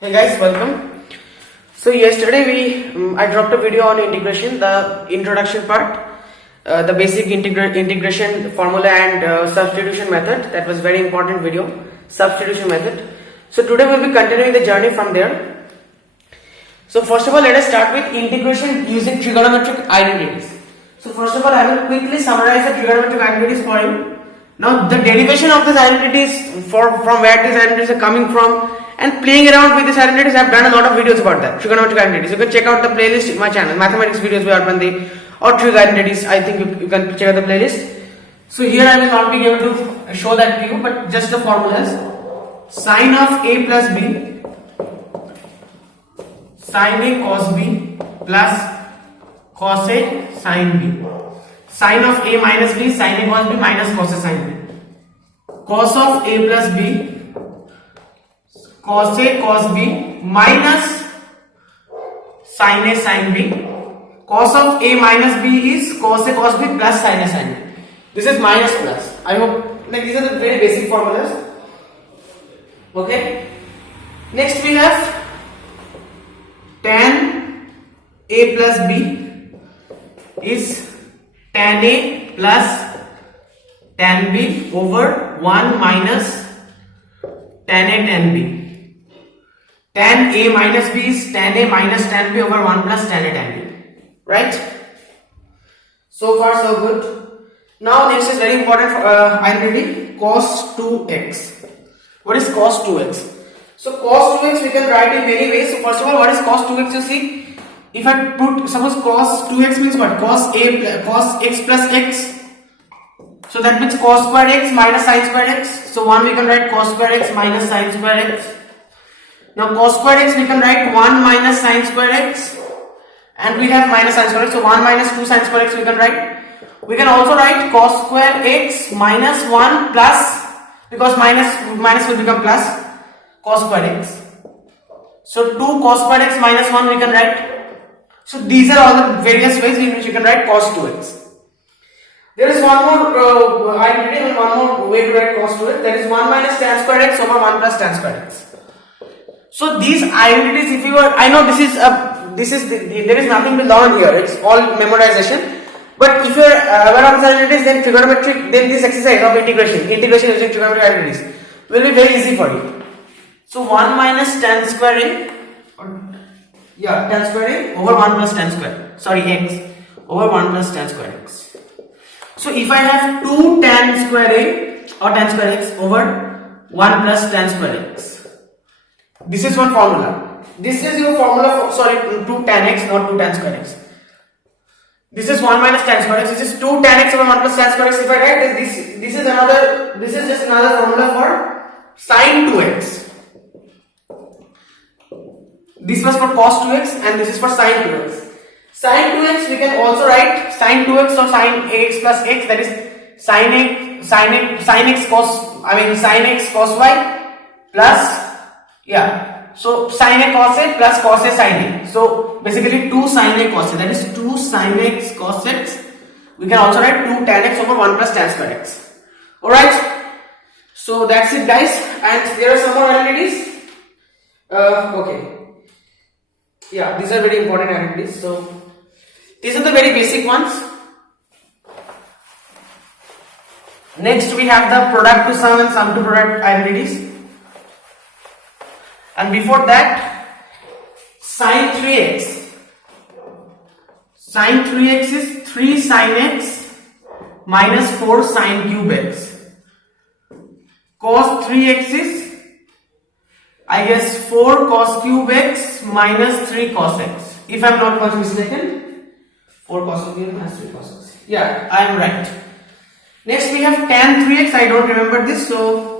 Hey guys, welcome. So yesterday I dropped a video on integration, the introduction part, the basic integration formula and substitution method. That was very important video, substitution method. So today we'll be continuing the journey from there. So first of all, let us start with integration using trigonometric identities. So first of all, I will quickly summarize the trigonometric identities for you. Now the derivation of these identities, from where these identities are coming from, and playing around with these identities, I have done a lot of videos about that, trigonometric identities. You can check out the playlist in my channel, mathematics videos by Arpandi or trig identities. I think you can check out the playlist. So here I will not be able to show that to you, but just the formulas. Sine of a plus b, sine a cos b plus cos a sine b. Sine of a minus b, sine a cos b minus cos a sine b. Cos of a plus b, cos a cos b minus sin a sin b. Cos of a minus b is cos a cos b plus sin a sin b. This is minus plus. I hope these are the very basic formulas. Okay. Next we have tan a plus b is tan a plus tan b over 1 minus tan a tan b. Tan a minus b is tan a minus tan b over 1 plus tan a tan b. Right? So far so good. Now next is very important identity, cos 2x. What is cos 2x? So cos 2x we can write in many ways. So first of all, what is cos 2x? You see, if I put, suppose cos 2x means what? Cos x plus x. So that means cos squared x minus sin squared x. So 1 we can write cos squared x minus sin squared x. Now cos squared x we can write 1 minus sin squared x, and we have minus sin squared x, so 1 minus 2 sin squared x we can write. We can also write cos square x minus 1 plus, because minus will become plus, cos square x. So 2 cos squared x minus 1 we can write. So these are all the various ways in which you can write cos 2x. There is one more identity and one more way to write cos 2x. That is 1 minus tan squared x over 1 plus tan squared x. So these identities, if you are, I know there is nothing to learn here. It's all memorization. But if you are aware of these identities, then trigonometric, then this exercise of integration using trigonometric identities will be very easy for you. So 1 minus tan square a, tan square a over 1 plus tan square, x over 1 plus tan square x. So if I have 2 tan square a or tan square x over 1 plus tan square x. This is one formula. This is your formula for, 2 tan x, not 2 tan square x. This is 1 minus tan square x. This is 2 tan x over 1 plus tan square x. If I write this is just another formula for sin 2x. This was for cos 2x and this is for sin 2x. Sin 2x we can also write sin 2x or sin ax plus x, that is sin x cos y plus so sin a cos a plus cos a sin a. So basically 2 sin a cos a, that is 2 sin x cos x. We can also write 2 tan x over 1 plus tan square x. Alright. So that's it guys, and there are some more identities. Okay. Yeah, these are very important identities. So these are the very basic ones. Next we have the product to sum and sum to product identities. And before that, sin 3x. Sin 3x is 3 sin x minus 4 sin cube x. Cos 3x is, I guess, 4 cos cube x minus 3 cos x. If I am not much mistaken, 4 cos cube minus 3 cos x. Yeah, I am right. Next we have tan 3x. I don't remember this, so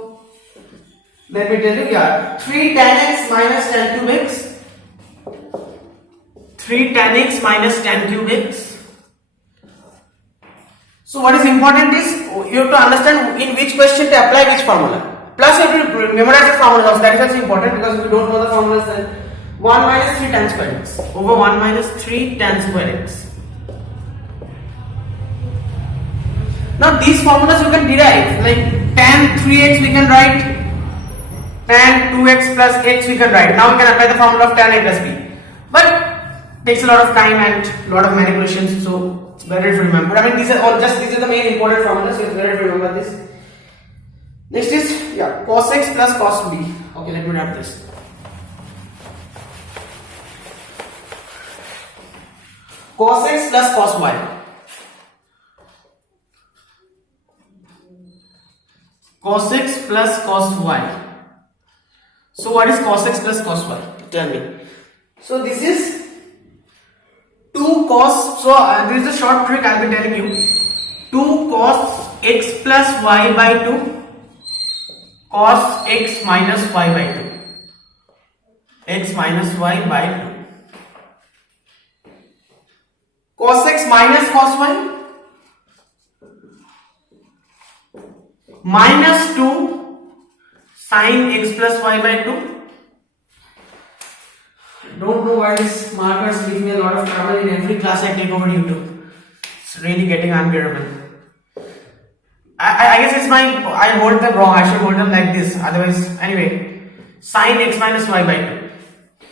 let me tell you, 3 tan x minus tan cube x. 3 tan x minus tan cube x. So what is important is, you have to understand in which question to apply which formula. Plus you have to memorize the formulas also. That is also important, because if you don't know the formulas, then 1 minus 3 tan square x over 1 minus 3 tan square x. Now these formulas you can derive, like tan 3x we can write tan 2x plus x we can write. Now we can apply the formula of tan a plus b. But takes a lot of time and a lot of manipulations, so it's better to remember. I mean, these are the main important formulas, so it's better to remember this. Next is cos x plus cos b. Okay, let me write this. Cos x plus cos y. Cos x plus cos y. So what is cos x plus cos y? Tell me. So this is 2 cos. So this is a short trick I'll be telling you. 2 cos x plus y by 2 cos x minus y by 2. X minus y by 2. Cos x minus cos y minus 2 sin x plus y by 2. Don't know why these markers give me a lot of trouble in every class I take over YouTube. It's really getting unbearable. I guess it's I hold them wrong. I should hold them like this. Otherwise, anyway, sin x minus y by 2.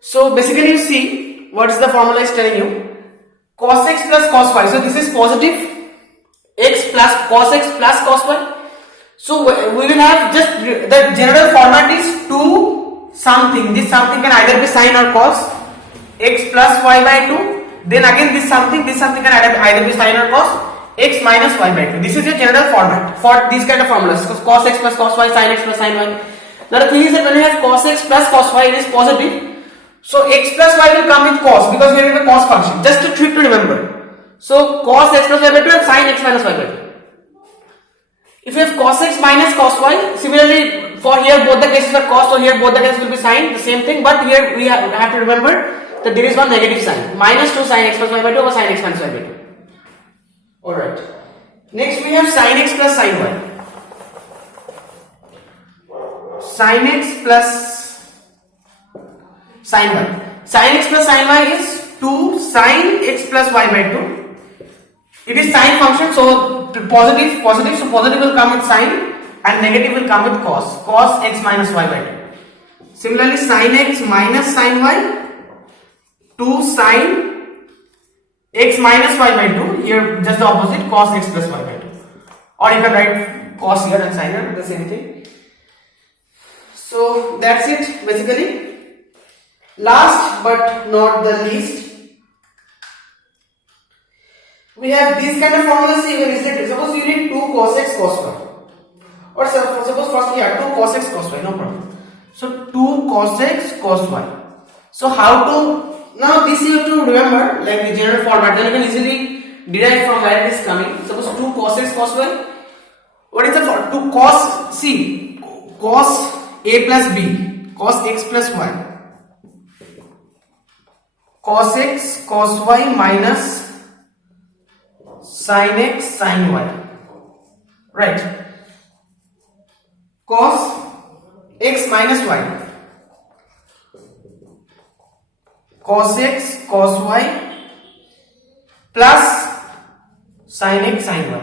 So basically, you see what's the formula is telling you. Cos x plus cos y. So this is positive. X plus cos x plus cos y. So we will have just the general format is 2 something. This something can either be sin or cos x plus y by 2. Then again this something can either be sin or cos x minus y by 2. This is your general format for these kind of formulas. So cos x plus cos y, sin x plus sin y. Now the thing is that when you have cos x plus cos y, it is positive. So x plus y will come with cos because we are in a cos function. Just a trick to remember. So cos x plus y by 2 and sin x minus y by 2. If you have cos x minus cos y, similarly for here both the cases are cos, so here both the cases will be sin, the same thing, but here we have to remember that there is one negative sign. Minus 2 sin x plus y by 2 over sin x minus y by 2. Alright. Next we have sin x plus sin y. Sin x plus sin y. Sin x plus sin y is 2 sin x plus y by 2. It is sine function, so positive, so positive will come with sine and negative will come with cos x minus y by 2. Similarly, sin x minus sin y, 2 sin x minus y by 2, here just the opposite, cos x plus y by 2. Or you can write cos here and sin here, the same thing. So that's it basically. Last but not the least, we have these kind of formulas even easily. Suppose you need 2 cos x cos y, or suppose first 2 cos x cos y, no problem. So 2 cos x cos y. So how to, now this you have to remember like the general format, then you can easily derive from where it is coming. Suppose 2 cos x cos y, what is the for 2 cos, see, cos a plus b, cos x plus y, cos x cos y minus sin x sin y, right? Cos x minus y, cos x cos y plus sin x sin y.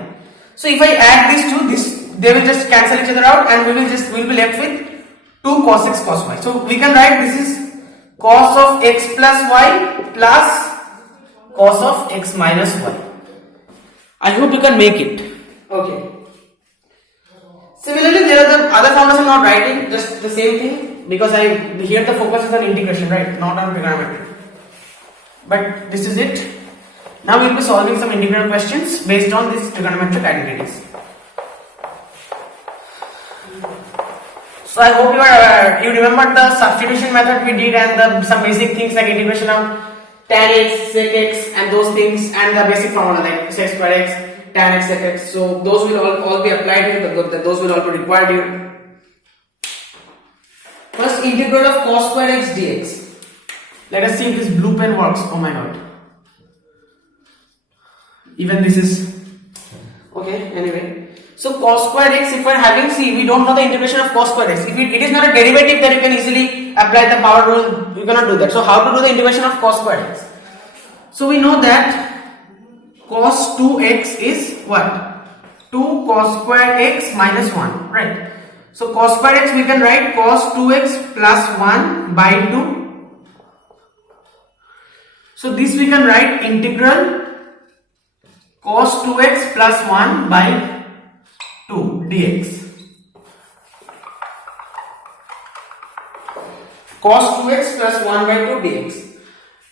So if I add these two, they will just cancel each other out and we will be left with 2 cos x cos y. So we can write this is cos of x plus y plus cos of x minus y. I hope you can make it. Okay. Similarly, there are the other formulas I'm not writing, just the same thing, because here the focus is on integration, right? Not on trigonometry. But this is it. Now we will be solving some integral questions based on these trigonometric identities. So I hope you remember the substitution method we did and some basic things like integration of tan x, sec x and those things, and the basic formula like sec square x, tan x, sec x. So those will all be applied here, those will all be required here. First, integral of cos square x dx. Let us see if this blue pen works. Oh my god. Even this is okay. Anyway, so cos square x, if we are having, see, we don't know the integration of cos square x. If it is not a derivative, then you can easily apply the power rule. You cannot do that. So how to do the integration of cos square x? So we know that cos 2x is what? 2 cos square x minus 1, right? So cos square x we can write cos 2x plus 1 by 2. So this we can write integral cos 2x plus 1 by 2 dx. Cos 2x plus 1 by 2 dx.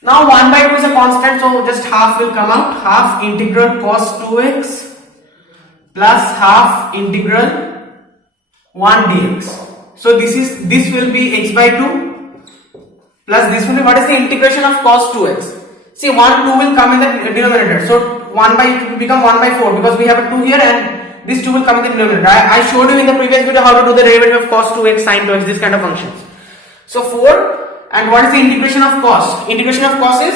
Now 1 by 2 is a constant, so just half will come out. Half integral cos 2x plus half integral 1 dx. So this will be x by 2 plus this will be, what is the integration of cos 2x? See, 1 2 will come in the denominator. So 1 by it will become 1 by 4 because we have a 2 here and this 2 will come in the denominator. I showed you in the previous video how to do the derivative of cos 2x, sin 2x, this kind of functions. So 4, and what is the integration of cos? Integration of cos is,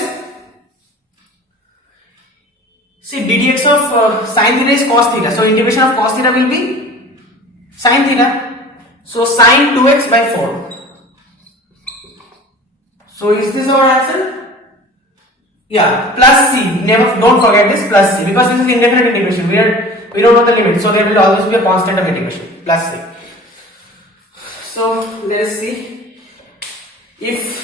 see, ddx of sin theta is cos theta. So integration of cos theta will be sin theta. So sin 2x by 4. So is this our answer? Yeah, plus c. Never, don't forget this, plus c, because this is indefinite integration. We don't know the limit, so there will always be a constant of integration, plus c. So let us see. If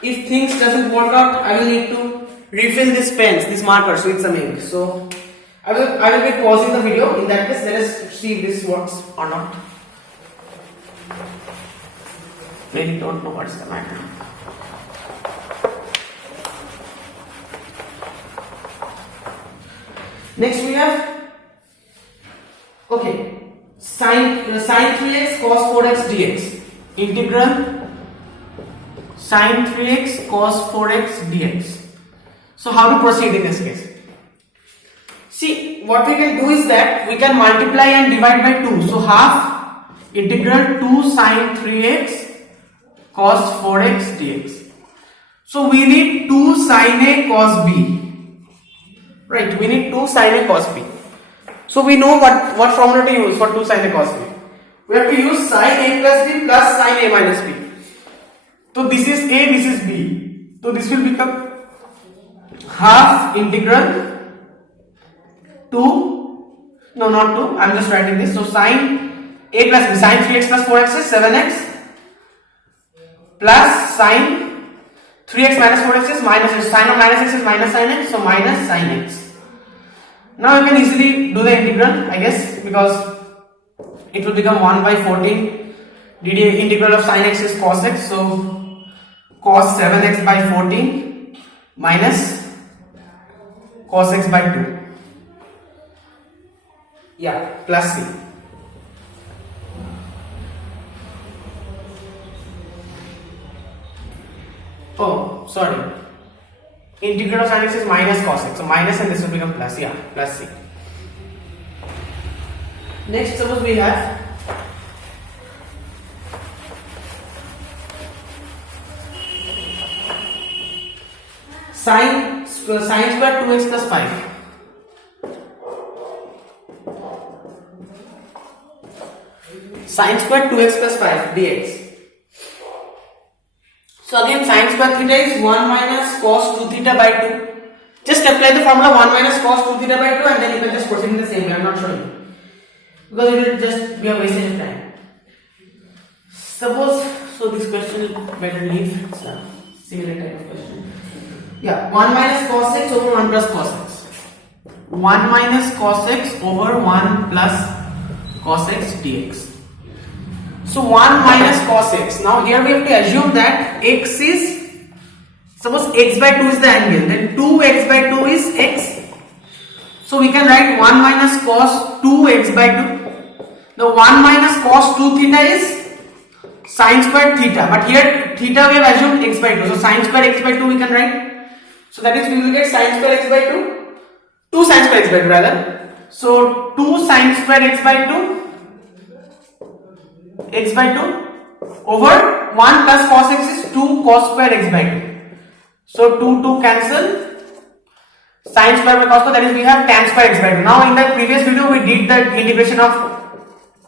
things doesn't work out, I will need to refill this pens, this markers with some ink. So I will be pausing the video. In that case, let us see if this works or not. Really don't know what's the matter. Next we have, okay, sin 3x cos 4x dx. Integral sin 3x cos 4x dx. So how to proceed in this case? See, what we can do is that we can multiply and divide by 2. So half integral 2 sin 3x cos 4x dx. So we need 2 sin a cos b. Right, we need 2 sin a cos b. So we know what formula to use for 2 sin a cos b. We have to use sin a plus b plus sin a minus b. So this is a, this is b. So this will become half integral 2, no not 2, I am just writing this. So sin a plus b, sin 3x plus 4x is 7x plus sin 3x minus 4x is minus x. Sin of minus x is minus sin x, so minus sin x. Now you can easily do the integral, I guess, because it will become 1 by 14. dd integral of sin x is cos x, so cos 7x by 14 minus cos x by 2. Yeah, plus c. Oh, sorry. Integral of sin x is minus cos x. So minus and this will become plus. Yeah, plus c. Next, suppose we have sin square 2x plus 5. Sin square 2x plus 5 dx. So again, sin square theta is 1 minus cos 2 theta by 2. Just apply the formula 1 minus cos 2 theta by 2 and then you can just proceed in the same way. I am not showing you because it will just be a wastage of time. Suppose, so this question better leave. It's a similar type of question. Yeah, 1 minus cos x over 1 plus cos x. 1 minus cos x over 1 plus cos x dx. So 1 minus cos x. Now here we have to assume that x is, suppose x by 2 is the angle, then 2x by 2 is x. So we can write 1 minus cos 2x by 2. Now 1 minus cos 2 theta is sin square theta, but here theta we have assumed x by 2. So sin square x by 2 we can write. So that is we will get sin square x by 2. 2 sin square x by 2 rather. So 2 sin square x by 2 x by 2 over 1 plus cos x is 2 cos square x by 2. So 2 cancel. Sin square by cos square, that is we have tan square x by 2. Now in the previous video we did the integration of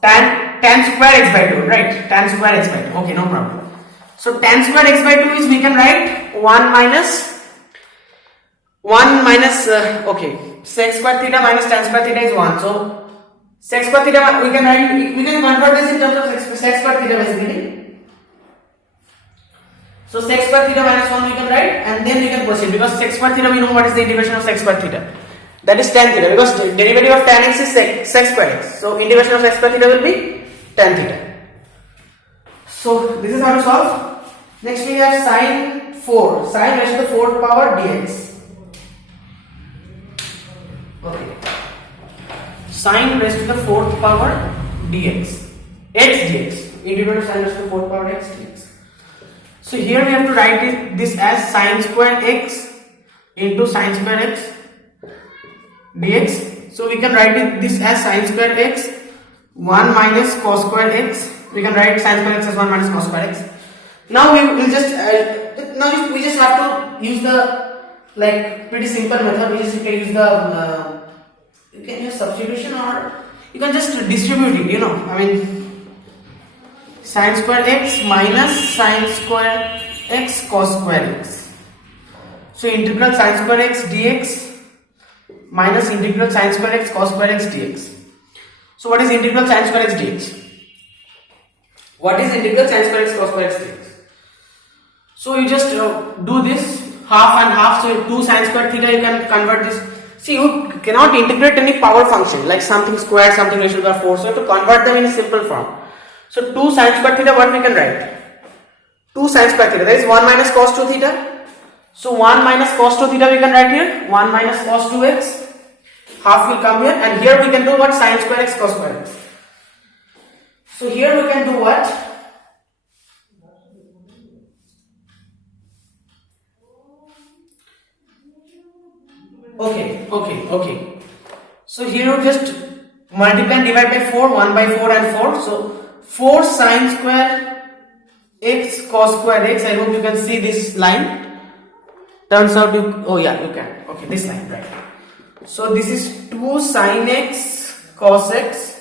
tan square x by 2, right? Tan square x by 2. Okay, no problem. So tan square x by 2 is we can write 1 minus okay, sec square theta minus tan square theta is 1. So sec square theta, we can convert this in terms of sec square theta basically. So sec square theta minus 1 we can write, and then we can proceed, because sec square theta we know what is the integration of sec square theta, that is tan theta, because derivative of tan x is sec square x, so integration of sec square theta will be tan theta. So this is how to solve. Next we have sine 4, sine raised to the 4th power dx. Okay, sine raised to the 4th power dx, x dx, integral of sine raised to the 4th power x dx. So here we have to write this as sine square x into sine square x dx. So we can write this as sine square x 1 minus cos square x. We can write sine square x as 1 minus cos square x. Now we will just we just have to use the pretty simple method. We just can use the you can use substitution, or you can just distribute it. I mean, sine square x minus sine square x cos square x. So integral sine square x dx minus integral sine square x cos square x dx. So what is integral sine square x dx? What is integral sine square x cos square x dx? So you just do this half and half. So 2 sine square theta, you can convert this. See, you cannot integrate any power function like something square, something raised to the 4. So you have to convert them in a simple form. So 2 sine square theta, what we can write? 2 sine square theta, that is 1 minus cos 2 theta. So 1 minus cos 2 theta we can write here, 1 minus cos 2x, half will come here, and here we can do what? Sine square x cos square x. So here we can do what? Okay. So here you just multiply and divide by 4, 1 by 4 and 4. So 4 sine square x cos square x. I hope you can see this line. Turns out you can. Okay, this line, right. So this is 2 sine x cos x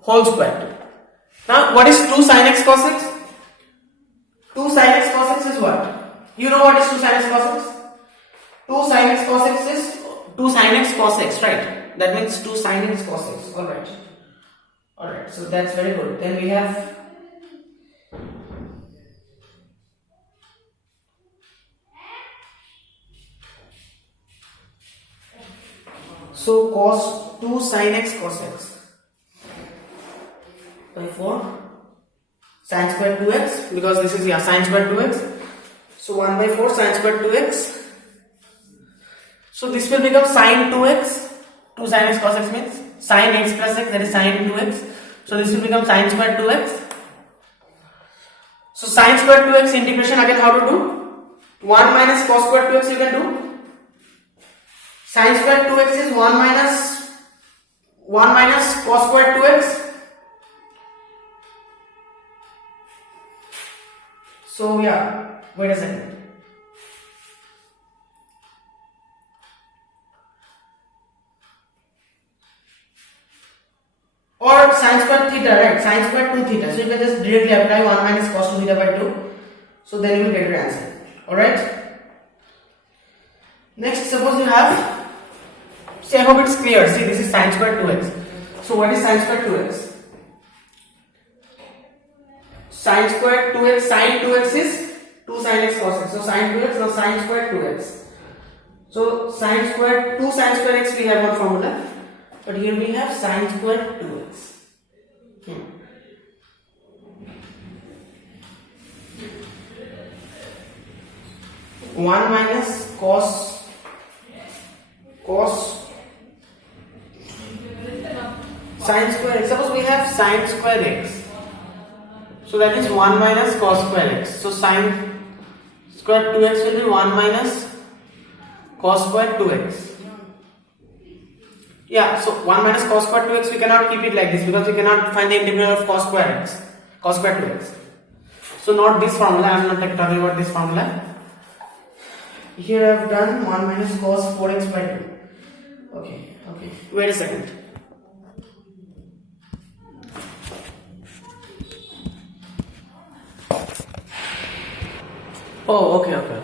whole square. Now what is 2 sine x cos x? 2 sine x cos x is what? You know what is 2 sine x cos x? 2 sine x cos x is 2 sine x cos x, right? That means 2 sine x cos x. Alright, so that's very good. Then we have cos 2 sine x cos x by 4 sine square 2x, because this is sine square 2x. So 1 by 4 sine square 2x. So this will become sine 2x. 2 sine x cos x means sine x plus x, that is sine 2x. So this will become sine square 2x. So sine square 2x integration, again how to do? 1 minus cos square 2x you can do. Sine square 2x is 1 minus cos square 2x. So wait a second. Or sine square theta, right? Sine square 2 theta. So you can just directly apply 1 minus cos 2 theta by 2. So then you will get your answer. Alright? Next, suppose you have, see, I hope it's clear. See, this is sine square 2x. So what is sine square 2x? Sine square 2x, sine 2x is 2 sine x cos x. So sine 2x, now sine square 2x. So sine square 2 sine square x, we have one formula. But here we have sine square 2x. 1 minus cos sine square x. Suppose we have sine square x. So that is 1 minus cos square x. So sine square 2x will be 1 minus cos square 2x. So 1 minus cos square 2x, we cannot keep it like this because we cannot find the integral of cos square 2x. So not this formula, I am not talking about this formula. Here I have done 1 minus cos 4x by 2. Okay, wait a second. Okay.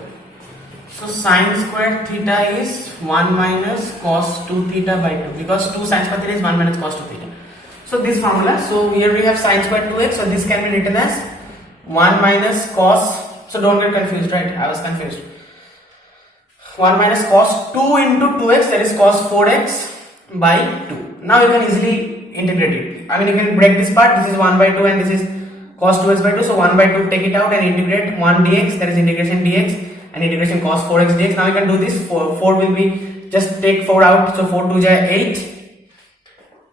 So sine square theta is 1 minus cos 2 theta by 2, because 2 sine square theta is 1 minus cos 2 theta. So this formula, so here we have sin square 2x, so this can be written as 1 minus cos, so don't get confused, right? I was confused. 1 minus cos 2 into 2x, that is cos 4x by 2. Now you can easily integrate it. I mean, you can break this part. This is 1 by 2 and this is cos 2x by 2. So 1 by 2, take it out and integrate 1 dx, that is integration dx, and integration cos 4x dx. Now you can do this. 4 will be, just take 4 out, so 4 2 is 8.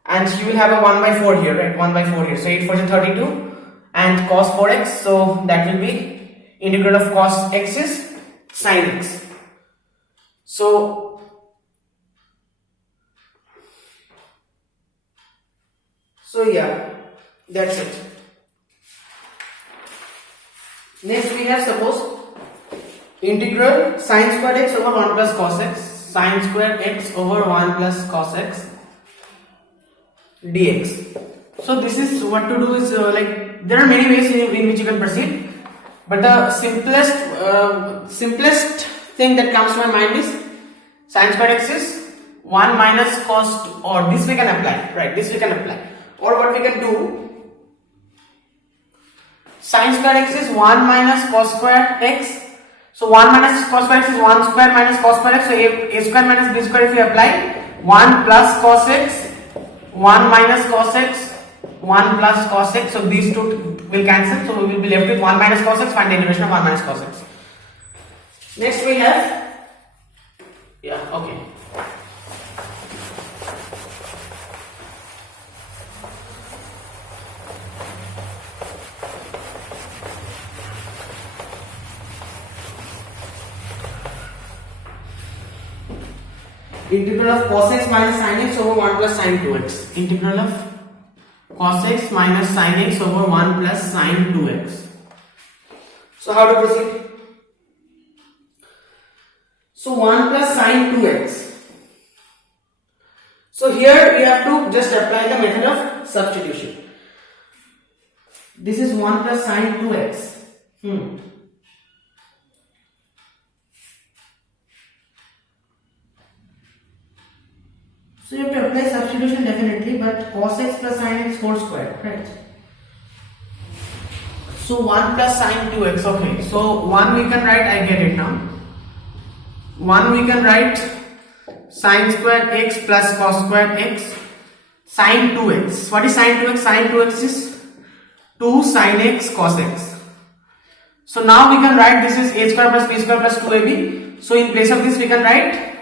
And you will have a 1 by 4 here, right? 1 by 4 here. So 8 4 is 32. And cos 4x, so that will be integral of cos x is sin x. So yeah, that's it. Next we have, suppose integral sin square x over 1 plus cos x, sin square x over 1 plus cos x dx. So this is what to do is like there are many ways in which you can proceed, but the simplest thing that comes to my mind is sin square x is 1 minus cos, or this we can apply, right? This we can apply, or what we can do, sin square x is 1 minus cos square x. So 1 minus cos square x is 1 square minus cos square x. So a square minus b square, if we apply 1 plus cos x, 1 minus cos x, 1 plus cos x, so these two will cancel, so we will be left with 1 minus cos x, find the integration of 1 minus cos x. Next we have, okay. Integral of cos x minus sin x over 1 plus sin 2x. Integral of cos x minus sin x over 1 plus sin 2x. So how to proceed? So 1 plus sin 2x. So here you have to just apply the method of substitution. This is 1 plus sin 2x. So you have to apply substitution definitely, but cos x plus sin x whole square, right? So 1 plus sin 2x, okay. So 1 we can write, I get it now. 1 we can write sin square x plus cos square x sin 2x. What is sin 2x? Sin 2x is 2 sin x cos x. So now we can write this is a square plus b square plus 2ab. So in place of this we can write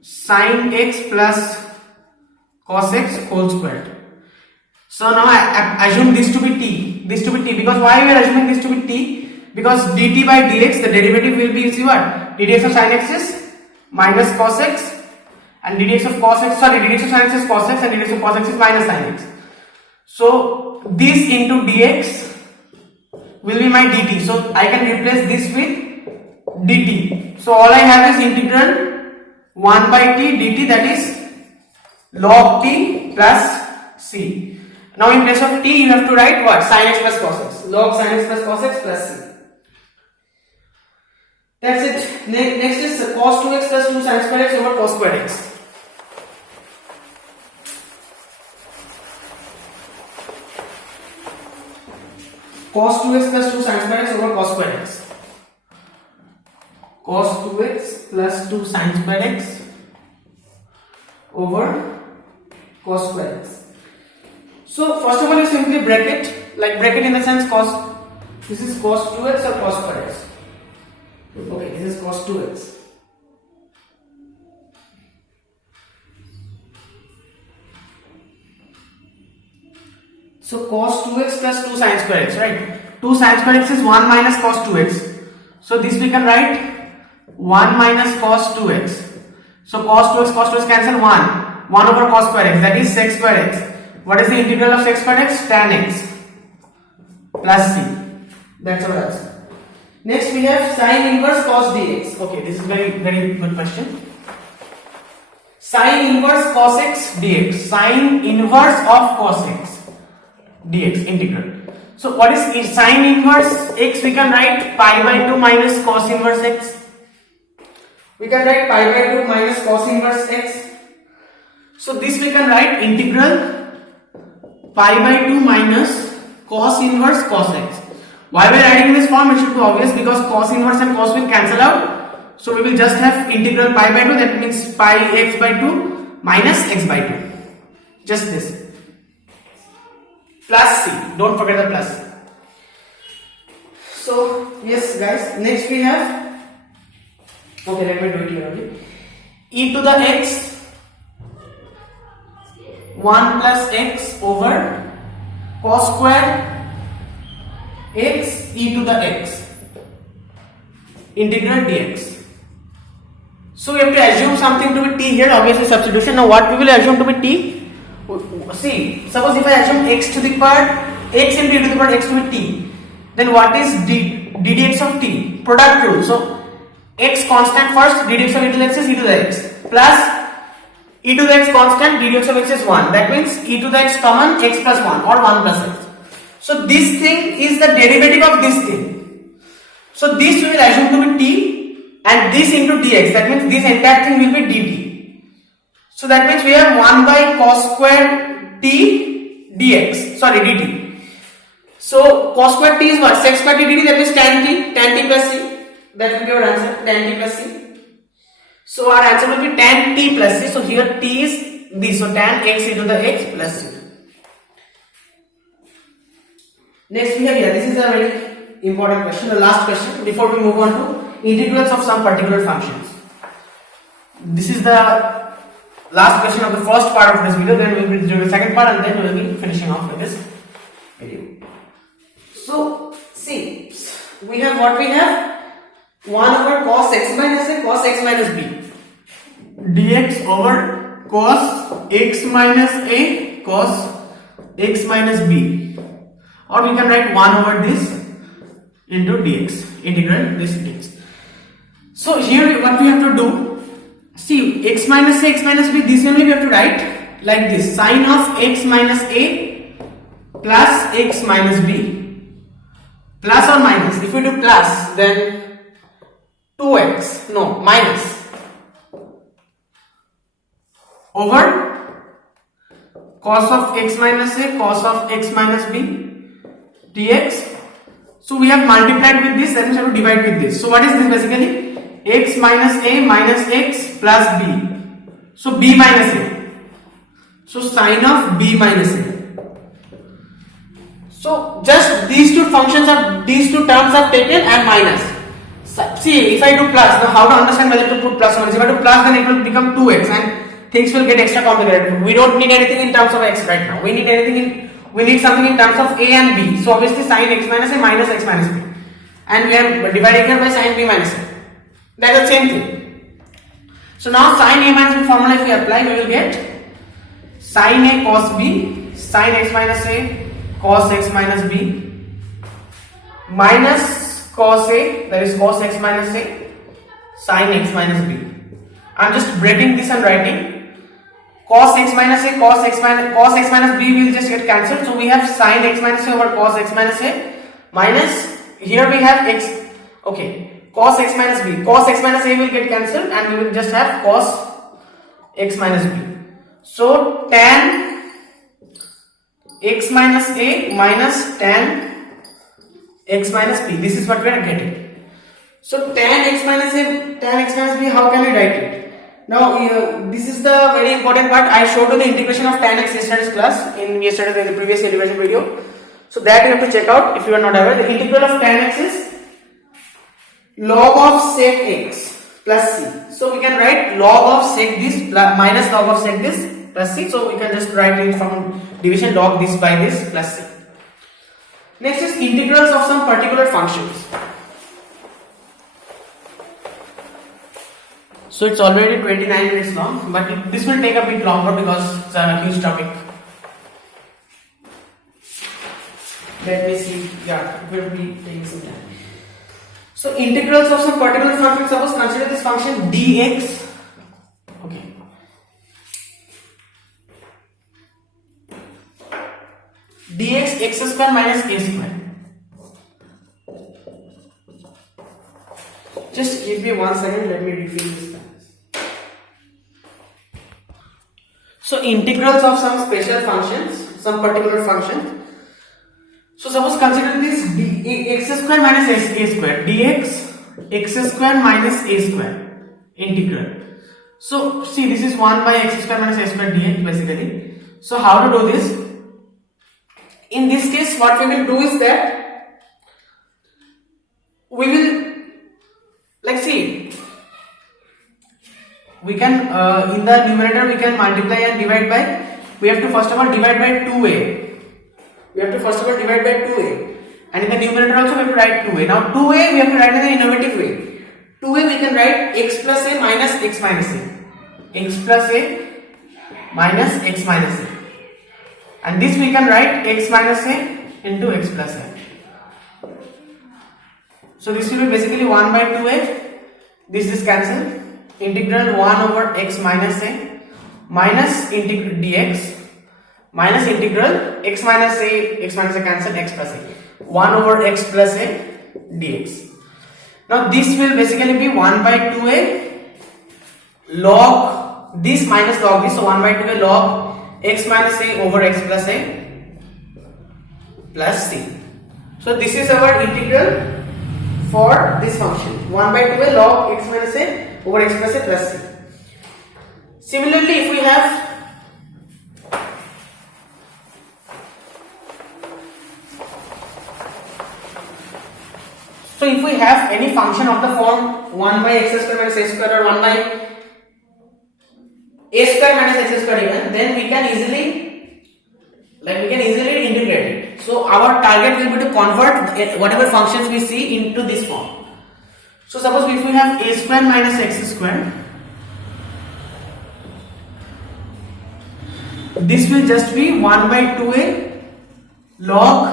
sin x plus cos x whole squared. So now I assume this to be t. This to be t. Because why we are assuming this to be t? Because dt by dx, the derivative will be, see what? ddx of sin x is minus cos x, and ddx of cos x, ddx of sin x is cos x, and ddx of cos x is minus sin x. So this into dx will be my dt. So I can replace this with dt. So all I have is integral 1 by t dt, that is log t plus c. Now in place of t you have to write what? Sin x plus cos x. Log sin x plus cos x plus c. That's it. Next is cos 2x plus 2 sin square x over cos square x. Cos 2x plus 2 sin square x over cos square x. Cos 2x plus 2 sin square x over cos square x. So first of all you simply break it, like break it in the sense cos, this is cos 2x or cos square x. Okay, this is cos 2x. So cos 2x plus 2 sin square x, right? 2 sin square x is 1 minus cos 2x. So this we can write 1 minus cos 2x. So cos 2x cancel 1 over cos square x, that is sec square x. What is the integral of sec square x? Tan x plus c. That's our answer. Next we have sin inverse cos dx. Okay, this is very good question. Sin inverse cos x dx. Sin inverse of cos x dx integral. So what is sin inverse x? We can write pi by 2 minus cos inverse x. We can write pi by 2 minus cos inverse x. So this we can write integral pi by 2 minus cos inverse cos x. Why we are writing this form? It should be obvious because cos inverse and cos will cancel out. So we will just have integral pi by 2, that means pi x by 2 minus x by 2. Just this. Plus c. Don't forget the plus. So yes guys, next we have, okay, let me do it here only. E to the x 1 plus x over cos square x e to the x integral dx. So we have to assume something to be t here, obviously substitution. Now what we will assume to be t? See, suppose if I assume x to the power x into e to the power x to be t, then what is ddx of t? Product rule. So x constant first, ddx of e to the x is e to the x, plus e to the x constant, ddx of x is 1. That means e to the x common, x plus 1 or 1 plus x. So this thing is the derivative of this thing. So this we will assume to be t and this into dx. That means this entire thing will be dt. So that means we have 1 by cos square t dx. Sorry, dt. So cos square t is what? Sec square t dt, that means tan t plus c. That will be our answer, tan t plus c. So our answer will be tan t plus c. So here t is this. So tan x into the x plus c. Next we have here, this is a very important question, the last question before we move on to integrals of some particular functions. This is the last question of the first part of this video, then we will be doing the second part and then we will be finishing off with this video. So see, we have what we have, 1 over cos x minus a cos x minus b dx over cos x minus a cos x minus b. Or we can write 1 over this into dx, integral this dx. So here what we have to do, see x minus a, x minus b, this only we have to write like this, sine of x minus a plus x minus b, plus or minus. If we do plus, then 2x, no, minus over cos of x minus a cos of x minus b dx. So we have multiplied with this, that means we have to divide with this. So what is this basically? X minus a minus x plus b. So b minus a. So sine of b minus a. So just these two functions of these two terms are taken and minus. See, if I do plus, now how to understand whether to put plus or minus? If I do plus, then it will become 2x and things will get extra complicated. We don't need anything in terms of x right now. We need something in terms of a and b. So obviously sine x minus a minus x minus b, and we are dividing here by sine b minus a. That's the same thing. So now sine a minus b formula if we apply, we will get sine a cos b sine x minus a cos x minus b minus cos a, that is cos x minus a sine x minus b. I am just breaking this and writing cos x minus a cos x minus b will just get cancelled. So we have sine x minus a over cos x minus a minus, here we have x, okay, cos x minus b. Cos x minus a will get cancelled and we will just have cos x minus b. So tan x minus a minus tan x minus b. This is what we are getting. So tan x minus a, tan x minus b, how can we write it? Now this is the very important part. I showed you the integration of tan x yesterday's class in the previous integration video. So that you have to check out if you are not aware. The integral of tan x is log of sec x plus c. So we can write log of sec this minus log of sec this plus c. So we can just write it from division log this by this plus c. Next is integrals of some particular functions. So it's already 29 minutes long, but this will take a bit longer because it's a huge topic. Let me see. Yeah, it will be taking some time. So integrals of some particular function. Suppose consider this function dx. Okay. Dx x square minus a square. Just give me 1 second. Let me refill this. So integrals of some special functions. some particular function. So suppose consider this x square minus a square dx x square minus a square integral. So see, this is 1 by x square minus a square dx basically. So how to do this? In this case, what we will do is that we will, like, see, we can in the numerator we can multiply and divide by, we have to first of all divide by 2a. We have to first of all divide by 2a, and in the numerator also we have to write 2a. Now 2a we have to write in the innovative way. 2a we can write x plus a minus x minus a. X plus a minus x minus a. And this we can write x minus a into x plus a. So this will be basically 1 by 2a. This cancel. Integral 1 over x minus a minus integral dx minus integral x minus a cancel, x plus a, 1 over x plus a dx. Now this will basically be 1 by 2a log this minus log this, so 1 by 2a log x minus a over x plus a plus c. So this is our integral for this function, 1 by 2a log x minus a over x plus a plus c. Similarly, if we have any function of the form 1 by x square minus a square or 1 by a square minus x square even, then we can easily integrate it. So our target will be to convert whatever functions we see into this form. So suppose if we have a square minus x square, this will just be 1 by 2a log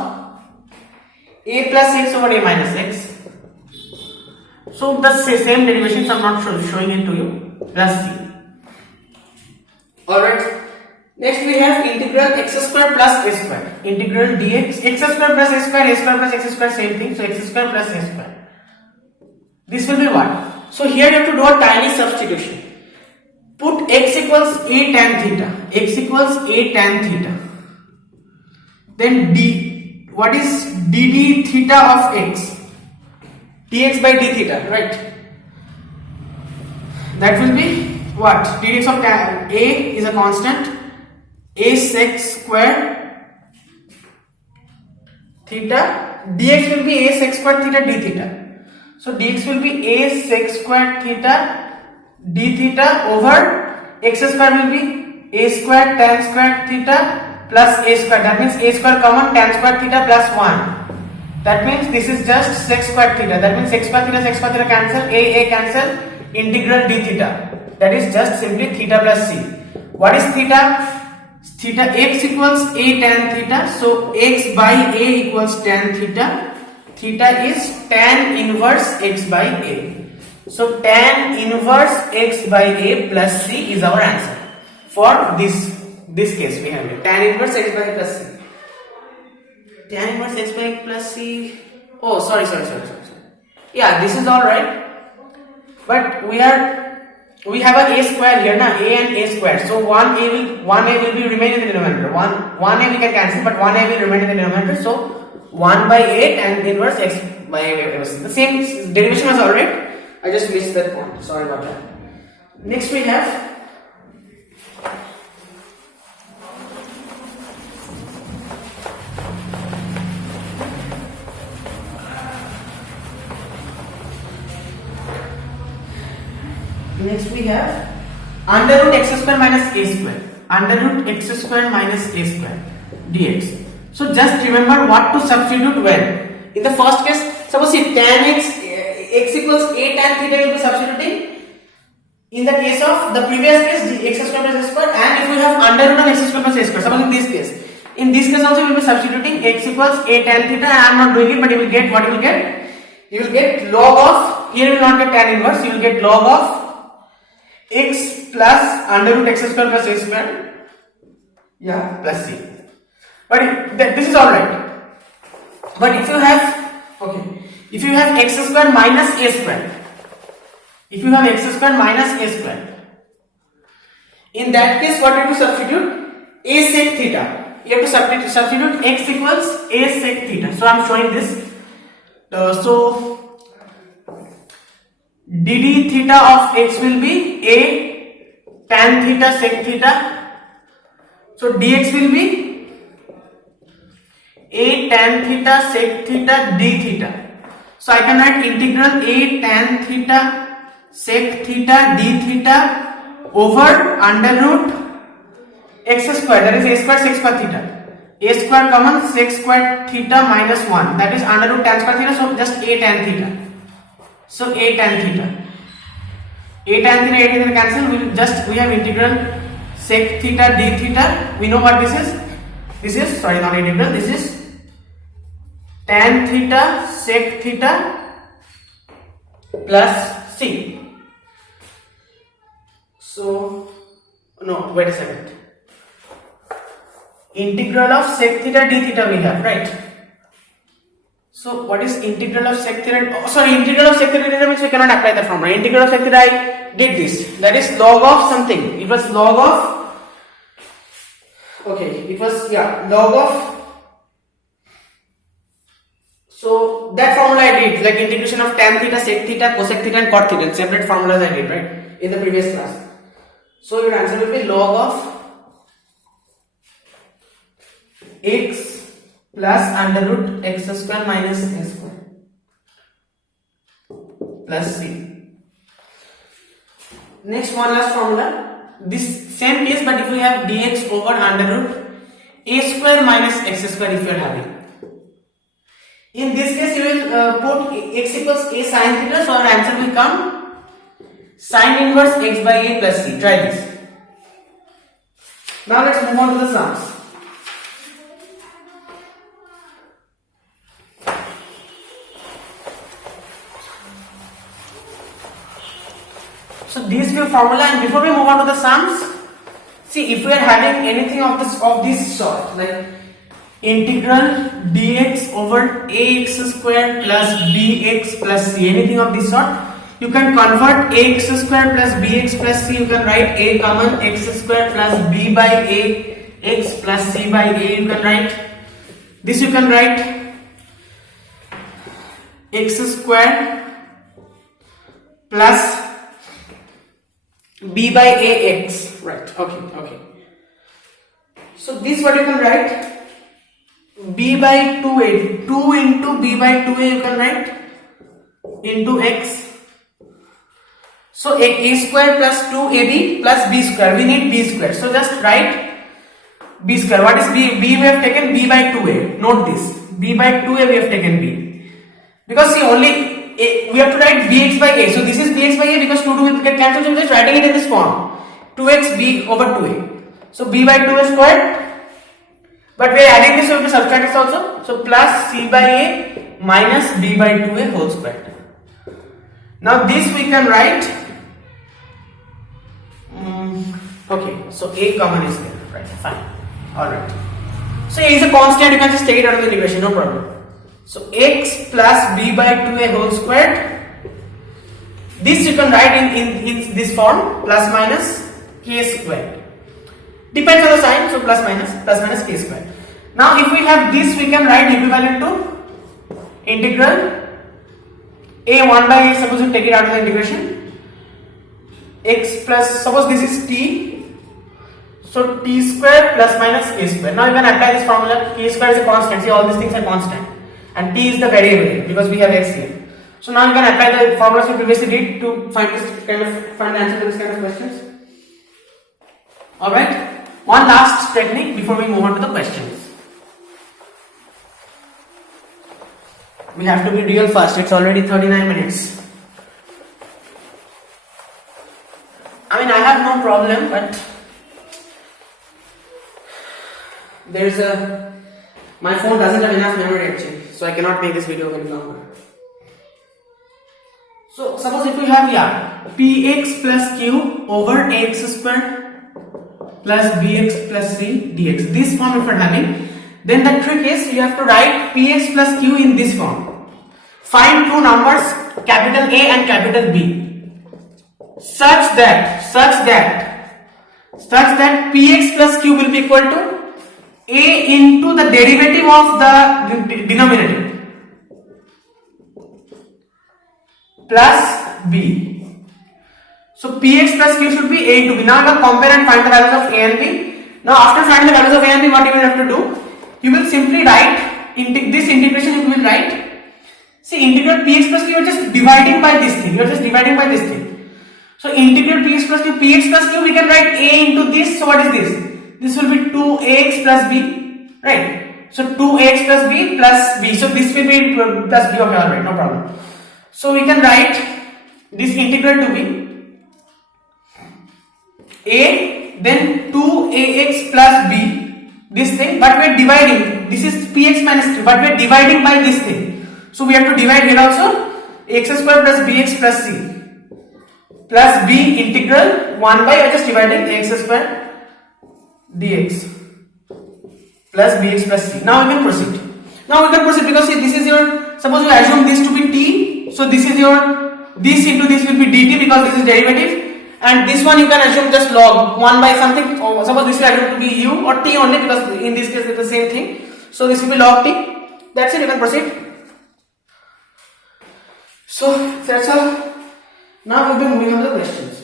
a plus x over a minus x. So the same derivations, I am not showing it to you, plus c. Alright, next we have integral x square plus a square, integral dx, x square plus a square plus x square, same thing, so x square plus a square. This will be what? So here you have to do a tiny substitution. Put x equals a tan theta, x equals a tan theta. Then what is dd theta of x? Dx by d theta, right? That will be what? Dx of tan a is a constant, a sec square theta, dx will be a sec square theta d theta. So dx will be a sec square theta d theta over x square will be a square tan square theta plus a square. That means a square common, tan square theta plus 1. That means this is just sec square theta. That means sec square theta cancel, a cancel, integral d theta. That is just simply theta plus c. What is theta? Theta, x equals a tan theta. So x by a equals tan theta. Theta is tan inverse x by a. So tan inverse x by a plus c is our answer for this case. We have it, tan inverse x by a plus c. Tan inverse x by a plus c. Oh, sorry. Yeah, this is all right. But we have a square here, na, a and a square. So 1a will be remain in the denominator. 1a we can cancel, but 1a will remain in the denominator. So 1 by a tan inverse x by a. The same derivation was alright. I just missed that point. Sorry about that. Next we have under root x square minus a square. Under root x square minus a square dx. So just remember what to substitute when. In the first case, suppose if tan x equals a tan theta, you will be substituting. In the case of the previous case, x square plus a square, and if we have under root of x square plus a square, suppose in this case also we will be substituting x equals a tan theta. I am not doing it, but you will get what you will get. You will get log of, here you will not get tan inverse, you will get log of x plus under root x square plus a square, yeah, plus c. But this is alright. But if you have x square minus a square, in that case what you have to substitute? A sec theta. You have to substitute x equals a sec theta. So I'm showing this. So dd theta of x will be a tan theta sec theta. So dx will be a tan theta sec theta d theta. So I can write integral a tan theta sec theta d theta over under root x square, that is a square sec square theta. A square common sec square theta minus 1, that is under root tan square theta, so just a tan theta. So a tan theta. A tan theta cancel, we have integral sec theta d theta. We know what this is. This is, sorry, not integral, this is tan theta sec theta plus c. So, no, wait a second. Integral of sec theta d theta we have, right? So what is integral of sec theta? Oh, sorry, integral of sec theta d theta means we cannot apply the formula. Integral of sec theta, I did this. That is log of something. It was log of. Okay, it was log of. So that formula I did, like integration of tan theta, sec theta, cosec theta, and cot theta. Separate formulas I did, right, in the previous class. So your answer will be log of x plus under root x square minus a square plus c. Next, one last formula. This same case, but if we have dx over under root a square minus x square if you are having. In this case, you will put x equals a sin theta, so our answer will come sin inverse x by a plus c. Try this. Now let's move on to the sums. So these few formula, and before we move on to the sums, see if we are having anything of this sort, like integral dx over ax square plus bx plus c, anything of this sort, you can convert ax square plus bx plus c, you can write a common x square plus b by a x plus c by a, you can write this, you can write x square plus b by ax, right? Okay. So this what you can write, b by 2a, 2 into b by 2a you can write into x. So a square plus 2ab plus b square, we need b square, so just write b square. What is b? B we have taken b by 2a, note this, b by 2a we have taken b, because see only we have to write bx by a, so this is bx by a because 2 will get cancelled, so we are just writing it in this form, 2x b over 2a, so b by 2a squared, but we are adding this, so we have to subtract this also, so plus c by a minus b by 2a whole squared. Now this we can write, okay, so a common is there, right, fine, alright. So a is a constant, you can just take it out of the equation, no problem. So x plus b by 2a whole squared, this you can write in this form, plus minus k squared, depends on the sign, so plus minus k squared. Now if we have this, we can write equivalent to integral a 1 by a, suppose you take it out of the integration, x plus, suppose this is t, so t square plus minus k square. Now you can apply this formula, k square is a constant, see all these things are constant, and t is the variable because we have x here. So now you can apply the formulas you previously did to find the answer to this kind of questions. Alright, one last technique before we move on to the questions. We have to be real fast, it's already 39 minutes. I mean, I have no problem, but my phone doesn't have enough memory actually, so I cannot make this video very longer. So suppose if we have px plus q over ax square plus bx plus c dx, this form if you are having, then the trick is you have to write px plus q in this form. Find two numbers, capital A and capital B, such that px plus q will be equal to a into the derivative of the denominator plus b. So px plus q should be a into b. Now you compare and find the values of a and b. Now after finding the values of a and b, what you will have to do? You will simply write this integration. You will write, see, integral px plus q, you are just dividing by this thing. You are just dividing by this thing. So integral px plus q, we can write a into this. So what is this? This will be 2ax plus b, right? So 2ax plus b plus b. So this will be plus b. Okay, alright, no problem. So we can write this integral to be a, then 2ax plus b, this thing, but we are dividing. This is px minus q, but we are dividing by this thing. So we have to divide here also. X square plus bx plus c plus b integral 1 by, I just dividing x square dx plus bx plus c. Now we can proceed. Because see, this is your, suppose you assume this to be t, so this is your, this into this will be dt because this is derivative, and this one you can assume just log 1 by something, or suppose this will assume to be u or t only because in this case it's the same thing, so this will be log t. That's it, you can proceed. So that's all. Now we'll be moving on to the questions.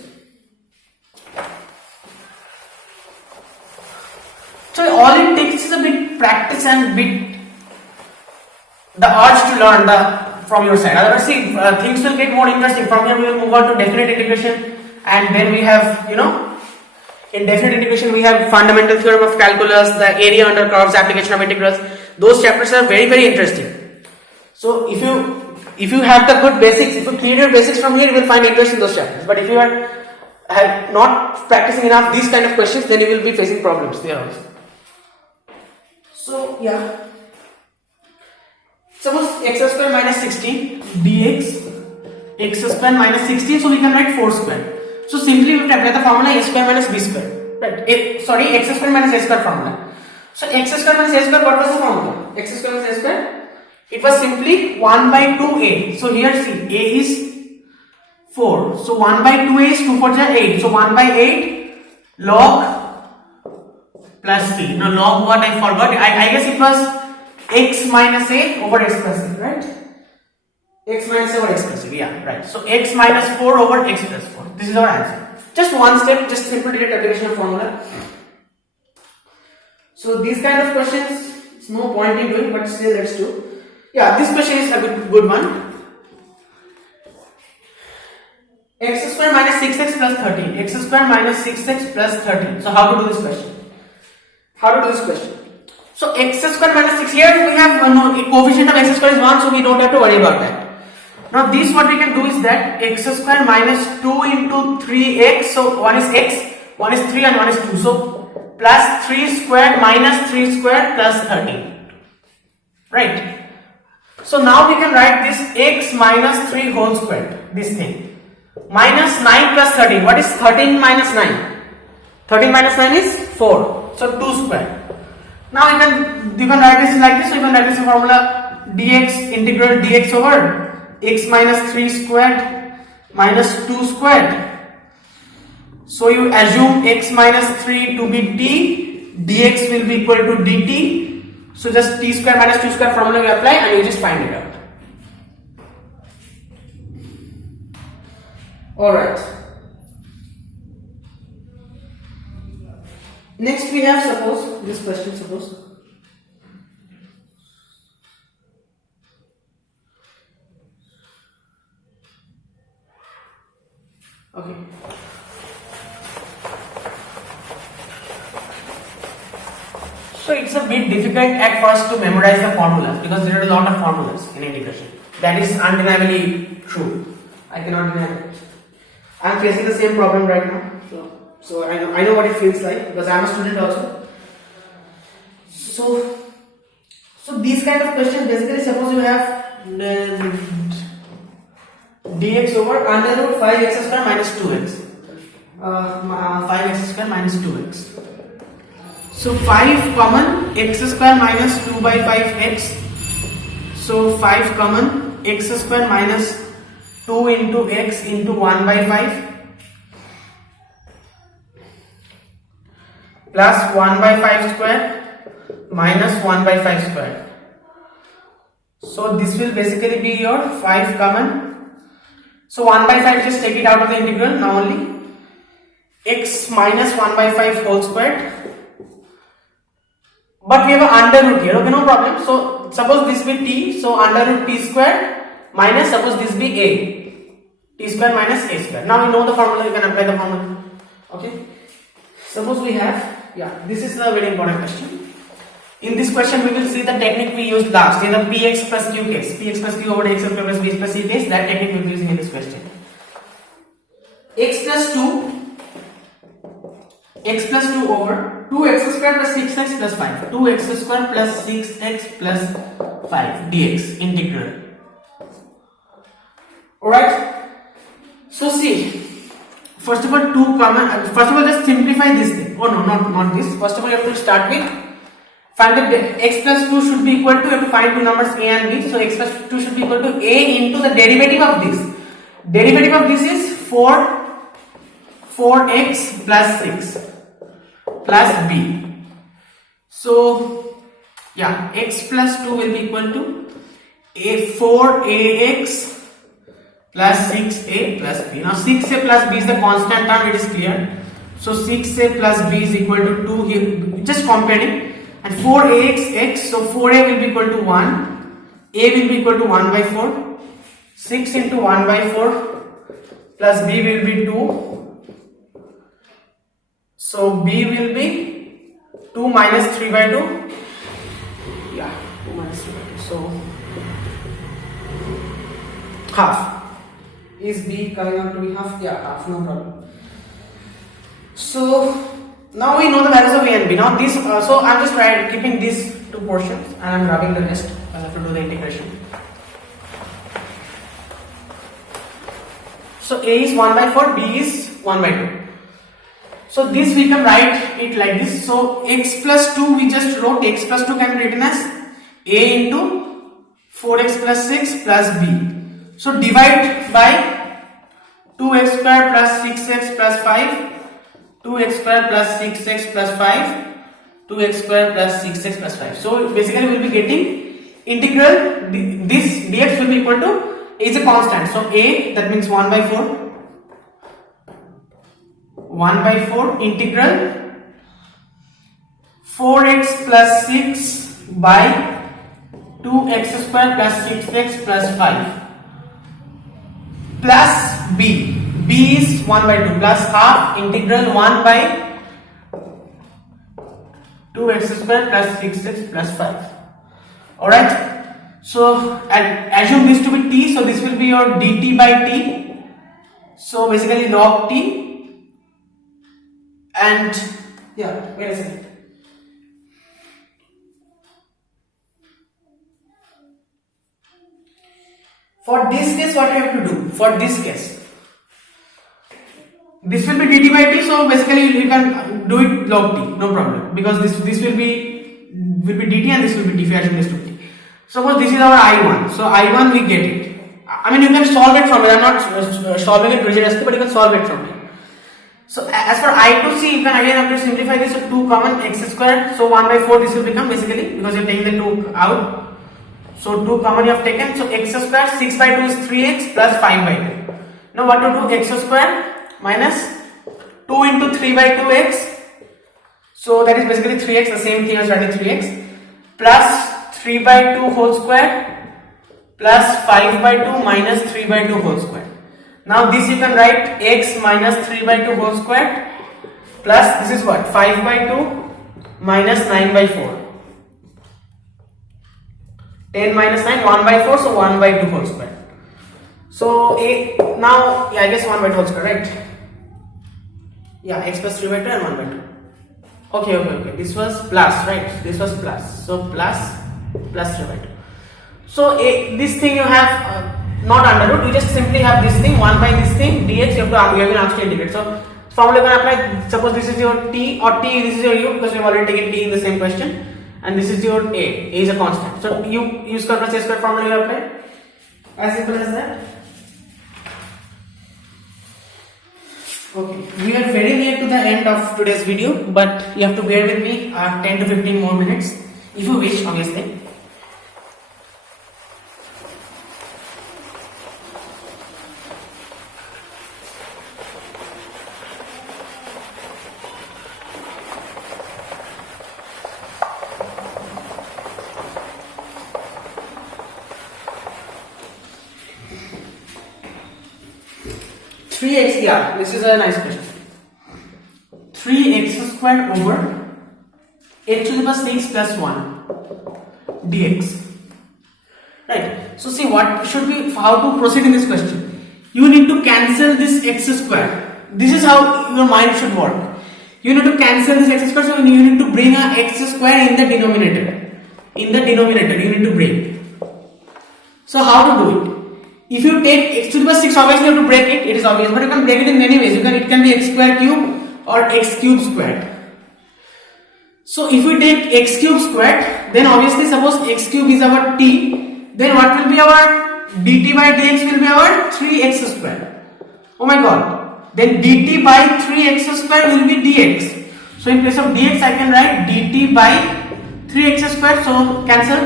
So all it takes is a bit practice and bit the urge to learn from your side. Otherwise, see, things will get more interesting. From here we will move on to definite integration, and then we have, in definite integration we have fundamental theorem of calculus, the area under curves, application of integrals. Those chapters are very, very interesting. So if you have the good basics, if you clear your basics from here, you will find interest in those chapters. But if you are not practicing enough these kind of questions, then you will be facing problems there also. So yeah, suppose x square minus 16 dx, x square minus 16, so we can write 4 square. So simply we have to apply the formula a square minus b square, right? X square minus a square formula. So x square minus a square, what was the formula? X square minus a square, it was simply 1 by 2a. So here see, a is 4, so 1 by 2a is 2 4 8, so 1 by 8 log plus c. Now log what, I forgot, I guess it was x minus a over x plus c, right? X minus a over x plus c, yeah, right. So x minus 4 over x plus 4, this is our answer. Just one step, just simple direct application of formula. So these kind of questions, it's no point in doing, but still let's do. Yeah, this question is a good one. X square minus 6x plus 13. X square minus 6x plus 13. So how to do this question? So x square minus 6, here we have no coefficient of x square is 1, so we don't have to worry about that. Now this, what we can do is that x square minus 2 into 3x, so one is x, one is 3 and one is 2, so plus 3 squared minus 3 squared plus 13, right? So now we can write this x minus 3 whole squared, this thing, minus 9 plus 13. What is 13 minus 9? 13 minus 9 is 4, so 2 squared. Now you can write this like this, so you can write this formula dx integral dx over x minus 3 squared minus 2 squared. So you assume x minus 3 to be t, dx will be equal to dt. So just t square minus 2 square formula you apply and you just find it out. Alright. Next we have, suppose, this question, suppose. Okay. So it's a bit difficult at first to memorize the formula because there are a lot of formulas in integration. That is undeniably true. I cannot deny it. I am facing the same problem right now. So I know what it feels like because I am a student also. So these kind of questions, basically suppose you have dx over under root 5x square minus 2x. 5x square minus 2x. So 5 common, x square minus 2 by 5x. So 5 common, x square minus 2 into x into 1 by 5 plus 1 by 5 square minus 1 by 5 square. So this will basically be your 5 common. So 1 by 5, just take it out of the integral now only. X minus 1 by 5 whole squared. But we have an under root here, okay, no problem. So suppose this be t, so under root t squared minus, suppose this be a, t square minus a square. Now we know the formula, you can apply the formula. Okay. Suppose we have, this is a very important question. In this question we will see the technique we used last in the px plus q case. Px plus q over x square plus b plus c case, that technique we will be using in this question. X plus 2 over 2x square plus 6x plus 5. 2x square plus 6x plus 5 dx integral. Alright. So see, first of all just simplify this thing. Oh no, not this. First of all you have to start with, find that x plus 2 should be equal to, you have to find two numbers a and b. So x plus 2 should be equal to a into the derivative of this. Derivative of this is 4x plus 6 plus b. So x plus 2 will be equal to 4ax plus 6a plus b. Now 6a plus b is the constant term, it is clear. So 6a plus b is equal to 2 here, just comparing. And 4ax x, so 4a will be equal to 1, a will be equal to 1 by 4, 6 into 1 by 4 plus b will be 2. So b will be 2 minus 3 by 2. 2 minus 3 by 2. So half. Is b coming out to be half? Half, no problem. So now we know the values of a and b. Now this, so I'm just keeping these two portions and I'm rubbing the rest to do the integration. So a is 1 by 4, b is 1 by 2. So this we can write it like this. So x plus 2 we just wrote, x plus 2 can be written as a into 4x plus 6 plus b. So divide by 2x square plus 6x plus 5, 2x square plus 6x plus 5, 2x square plus 6x plus 5. So basically we will be getting integral, this dx will be equal to, is a constant. So a, that means 1 by 4. 1 by 4 integral 4x plus 6 by 2x square plus 6x plus 5 plus b. b is 1 by 2 plus half integral 1 by 2x square plus 6x plus 5. Alright. So assume this to be t, so this will be your dt by t. So basically log t. And wait a second. For this case, what you have to do? For this case, this will be dt by t. So basically, you can do it log t, no problem, because this will be dt and this will be t. If you assume this to be t. Suppose this is our I1. So I1 we get it. I mean, you can solve it from it. I'm not solving it rigorously, but you can solve it from it. So as for I2c, you can again have to simplify this. So 2 common x square. So 1 by 4 this will become basically, because you're taking the 2 out. So 2 common you have taken. So x square, 6 by 2 is 3x plus 5 by 2. Now what to do? X square minus 2 into 3 by 2x. So that is basically 3x, the same thing as writing 3x. Plus 3 by 2 whole square plus 5 by 2 minus 3 by 2 whole square. Now this you can write x minus 3 by 2 whole square plus this is what? 5 by 2 minus 9 by 4. 10 minus 9, 1 by 4, so 1 by 2 whole square. So now I guess 1 by 2 whole square, right? X plus 3 by 2 and 1 by 2. Okay. This was plus, right? This was plus. So plus 3 by 2. So this thing you have not under root, you just simply have this thing 1 by this thing dx. You have been asked to integrate. So formula you can apply. Suppose this is your t, or t this is your u, because we have already taken t in the same question, and this is your a is a constant. So u square plus a square formula you apply. As simple as that. Okay, we are very near to the end of today's video, but you have to bear with me 10 to 15 more minutes. if you wish, obviously. Three x, yeah, this is a nice question. 3x squared over h to the power 6 plus 1 dx. Right. So see what should be, how to proceed in this question. You need to cancel this x square. This is how your mind should work. You need to cancel this x square, so you need to bring a x square in the denominator. In the denominator, you need to bring. So how to do it? If you take x to the power 6, obviously you have to break it. It is obvious, but you can break it in many ways. It can be x square cube or x cube squared. So if we take x cube squared, then obviously suppose x cube is our t, then what will be our dt by dx will be our 3x squared. Oh my god. Then dt by 3x squared will be dx. So in place of dx I can write dt by 3x squared, so cancel,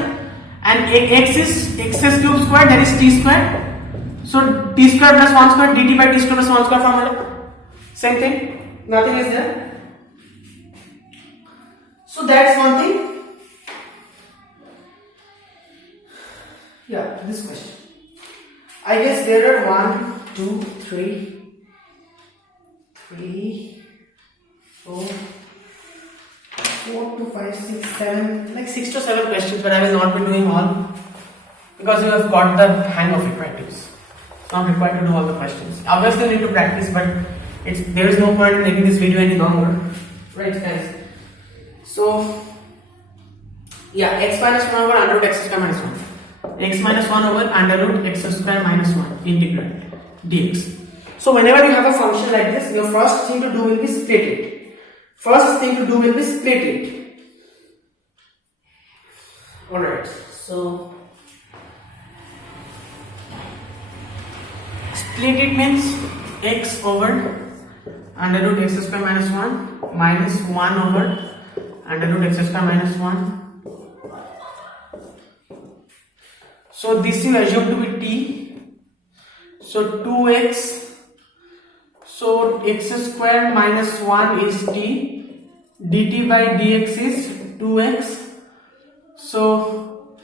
and x is x cube squared, that is t squared. So t square plus 1 square dt by t square plus 1 square formula. Same thing, nothing is there. So that's one thing. Yeah, this question. I guess there are 1, 2, 3, 4, 4 to 5, 6, 7, like 6 to 7 questions, but I will not be doing all because you have got the hang of it, practice. Not required to do all the questions. Obviously you need to practice, but there is no point in making this video any longer. Right guys? So yeah, x minus 1 over under root x square minus 1. X minus 1 over under root x square minus 1 integral dx. So whenever you have a function like this, your first thing to do will be split it. Split it. Alright, so split it means x over under root x square minus 1 minus 1 over under root x square minus 1. So this you assume to be t. So 2x. So x square minus 1 is t. dt by dx is 2x. So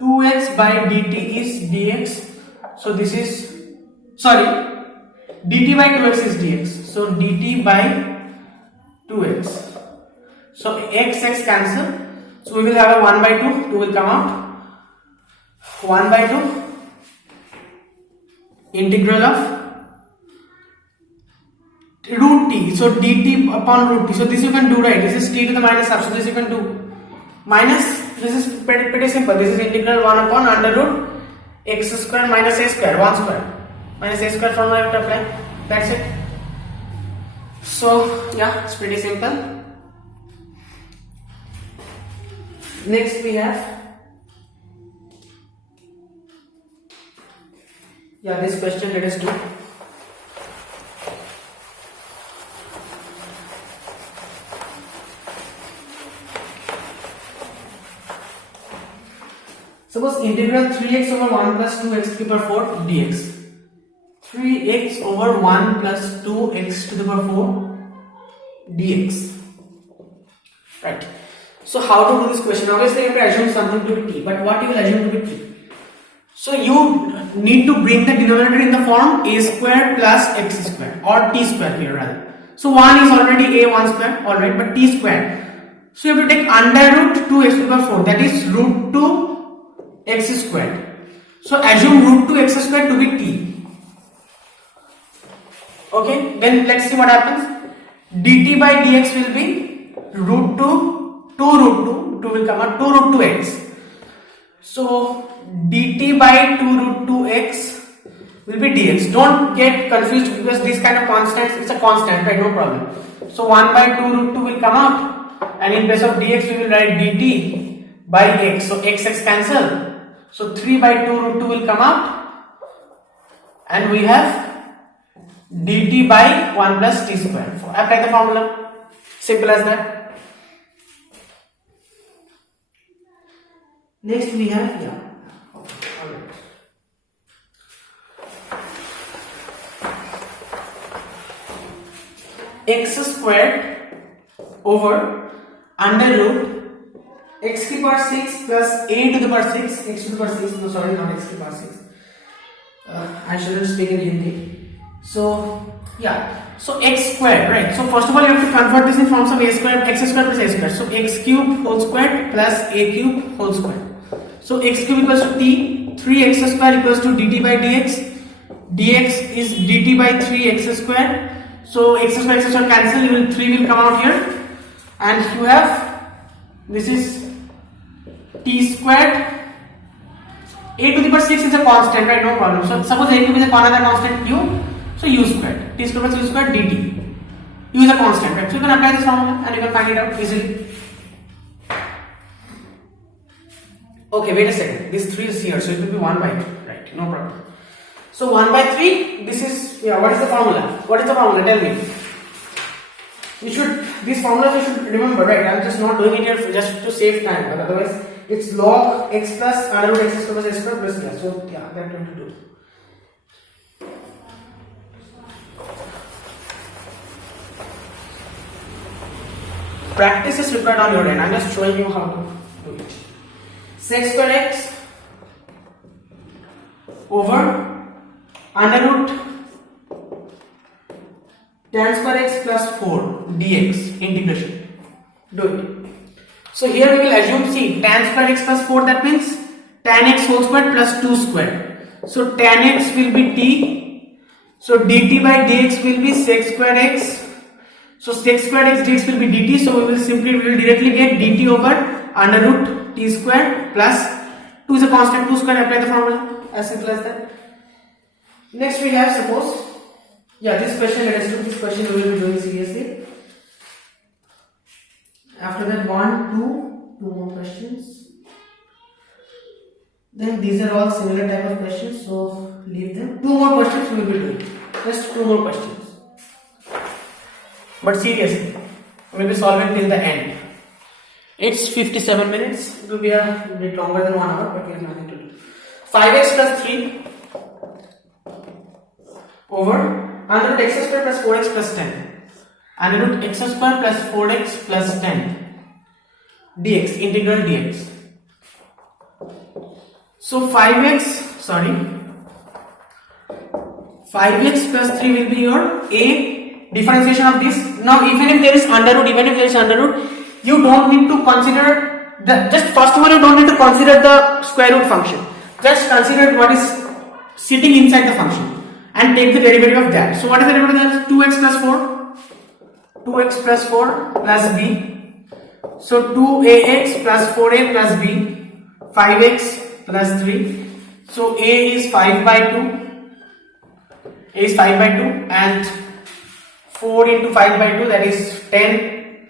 2x by dt is dx. So this is, sorry, dt by 2x is dx. So dt by 2x. So x cancel. So we will have a 1 by 2. 2 will come out. 1 by 2 integral of root t. So dt upon root t. So this you can do, right? This is t to the minus half. So this you can do. Minus, this is pretty simple. This is integral 1 upon under root x square minus a square. 1 square. Minus a square formula you have to apply. That's it. So yeah, it's pretty simple. Next we have, yeah, this question let us do. Suppose integral 3x over 1 plus 2x to the power 4 dx. 3x over 1 plus 2x to the power 4 dx. Right. So how to do this question? Obviously you have to assume something to be t, but what you will assume to be t? So you need to bring the denominator in the form a square plus x square or t square here rather. So 1 is already a 1 square, alright, but t square. So you have to take under root 2x to the power 4, that is root 2 x squared. So assume root 2 x squared to be t. Okay, then let's see what happens. dt by dx will be root 2 will come out 2 root 2x. So dt by 2 root 2x will be dx. Don't get confused because this kind of constants, it's a constant, right? No problem. So 1 by 2 root 2 will come out, and in place of dx we will write dt by x. So x cancel. So 3 by 2 root 2 will come out, and we have dt by 1 plus t square. Apply the formula. Simple as that. Next we have, yeah, okay, alright. X squared over under root x to the power 6 plus a to the power 6, x to the power 6, no sorry, not x to the power 6. I shouldn't speak in Hindi. So, yeah, so x squared, right? So, first of all, you have to convert this in forms of a squared, x squared plus a squared. So, x cube whole squared plus a cube whole squared. So, x cube equals to t, 3x squared equals to dt by dx, dx is dt by 3x squared. So, x squared cancel, 3 will come out here, and you have, this is t squared. A to the power 6 is a constant, right? No problem. So suppose a cube is another constant u, so u squared. T squared plus u squared dt. U is a constant, right? So you can apply this formula and you can find it out easily. Okay, wait a second. This 3 is here, so it will be 1 by 3, right? No problem. So 1 by 3, this is, yeah, what is the formula? What is the formula? Tell me. You should, these formulas you should remember, right? I'm just not doing it here just to save time, but otherwise it's log x plus under root x squared plus s squared plus, yeah, so yeah, that 22. Practice is required on your end. I'm just showing you how to do it. Sec square x over under root tan square x plus 4 dx integration. Do it. So here we will assume, see, tan square x plus 4, that means tan x whole squared plus 2 squared. So tan x will be t. So dt by dx will be sec square x. So sec square x dx will be dt. So we will directly get dt over under root t squared plus 2 is a constant, 2 squared, apply the formula, as simple as that. Next we have, suppose, yeah, this question, let us do this question we will be doing seriously. After that, 2 more questions. Then these are all similar type of questions, so leave them. 2 more questions we will be doing. Just 2 more questions. But seriously, we will be solving till the end. It's 57 minutes. It will be a bit longer than 1 hour, but we have nothing to do. 5x plus 3 over under root x squared plus 4x plus 10. Under root x squared plus 4x plus 10 dx, integral dx. So 5x plus 3 will be your a differentiation of this. Now even if there is under root, you don't need to consider the, just first of all you don't need to consider the square root function. Just consider what is sitting inside the function and take the derivative of that. So what is the derivative of that? 2x plus 4. 2x plus 4 plus b. So 2ax plus 4a plus b. 5x plus 3. So a is 5 by 2. A is 5 by 2 and 4 into 5 by 2, that is 10.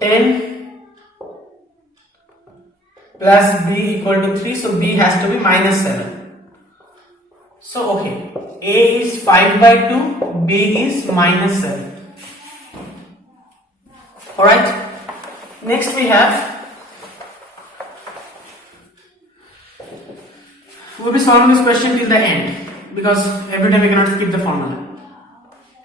10 plus b equal to 3. So b has to be minus 7. So okay, a is 5 by 2, b is minus 7. Alright, next we have, we will be solving this question till the end because every time we cannot skip the formula.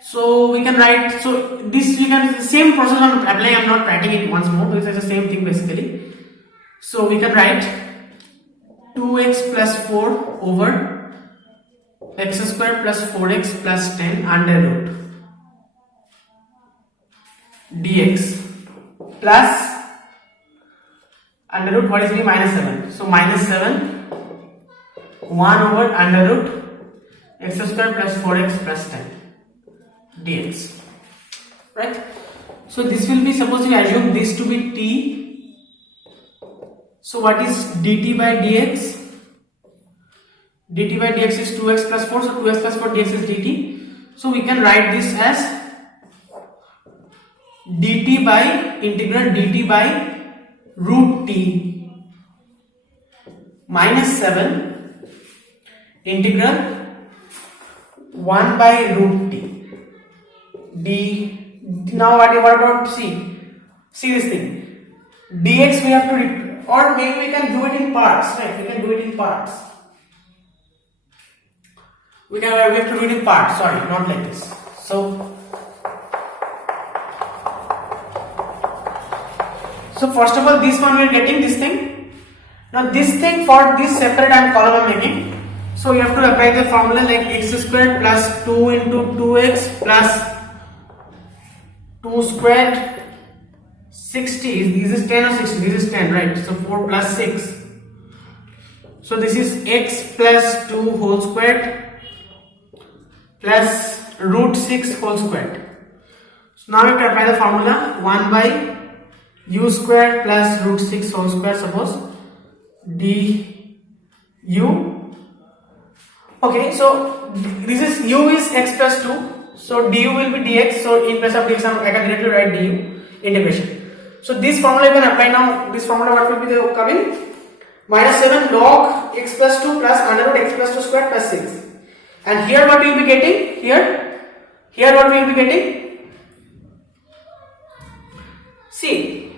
So we can write, so this we can, the same process I'm applying, I'm not writing it once more because it's the same thing basically. So we can write 2x plus 4 over x squared plus 4x plus 10 under root dx plus under root, what is b? Minus 7. So minus 7 1 over under root x squared plus 4x plus 10 dx, right? So this will be, suppose we assume this to be t. So what is dt by dx? Dt by dx is 2x plus 4, so 2x plus 4 dx is dt. So we can write this as dt by integral dt by root t minus 7 integral 1 by root t d. Now what about see this thing, dx we have to Or maybe we can do it in parts, right? We can do it in parts. We have to do it in parts, sorry, not like this. So first of all, this one we are getting this thing. Now this thing, for this separate column I am making. So you have to apply the formula like x squared plus 2 into 2x plus 2 squared 60. This is 10 or 60? This is 10, right? So 4 plus 6. So this is x plus 2 whole squared plus root 6 whole squared. So now we have to apply the formula 1 by u squared plus root 6 whole square, suppose du. Okay, so this is u is x plus 2, so du will be dx. So in place of dx I can directly write du integration. So this formula you can apply now. This formula, what will be the coming? Minus 7 log x plus 2 plus under root x plus 2 square plus 6. And here what we will be getting? Here what we will be getting? See,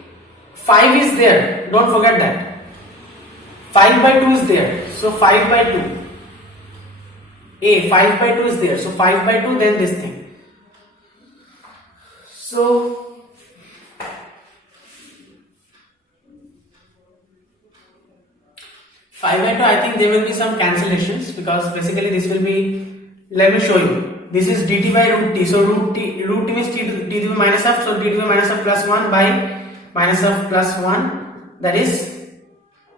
5 is there, don't forget that. 5 by 2 is there, so 5 by 2. 5 by 2 is there, so 5 by 2, then this thing. So 5 by 2, I think there will be some cancellations, because basically this will be, let me show you. This is dt by root t, so root t means t to the minus half, so t to the minus half plus 1 by minus half plus 1, that is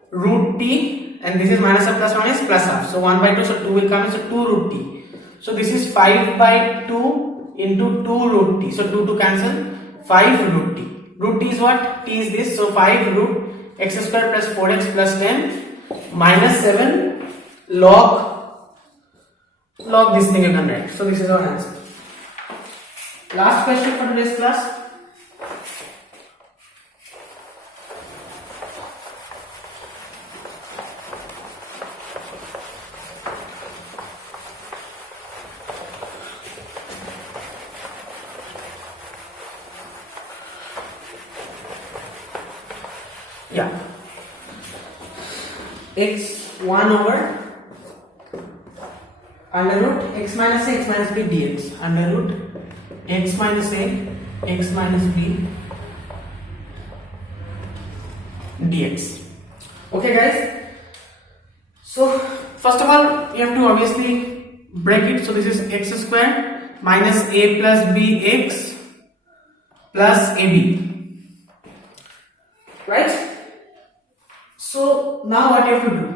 root t, and this is minus half plus 1 is plus half, so 1 by 2, so 2 will come in, so 2 root t. So this is 5 by 2 into 2 root t, so 2 to cancel, 5 root t. Root t is what? T is this, so 5 root x square plus 4x plus 10 minus 7 log this thing you can write. So this is our answer. Last question for today's class. Yeah, x1 over under root x minus a x minus b dx, under root x minus a x minus b dx. Okay guys, so first of all you have to obviously break it. So this is x square minus a plus b x plus ab, right? So now what you have to do?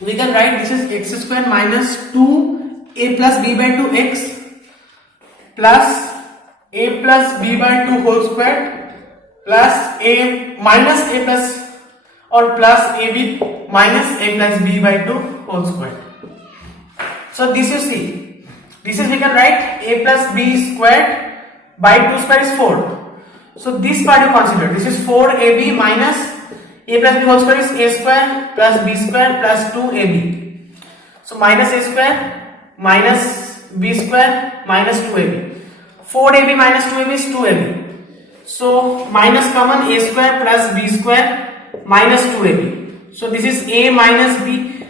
We can write this is x square minus 2a plus b by 2x plus a plus b by 2 whole square plus a minus a plus or plus ab minus a plus b by 2 whole square. So this you see, this is we can write a plus b squared by 2 square is 4. So this part you consider, this is 4ab minus a plus b whole square is a square plus b square plus 2ab. So minus a square minus b square minus 2ab. 4ab minus 2ab is 2ab. So minus common a square plus b square minus 2ab. So this is a minus b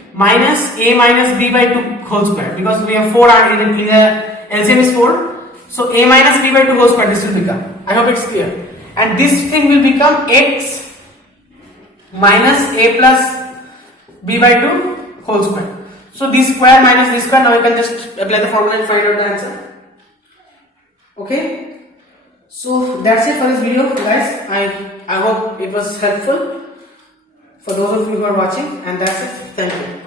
by 2 whole square, because we have 4 in the LCM is 4. So a minus b by 2 whole square this will become. I hope it's clear. And this thing will become x minus a plus b by 2 whole square. So this square minus this square, now you can just apply the formula and find out the answer. Okay, so that's it for this video guys. I hope it was helpful for those of you who are watching, and that's it. Thank you.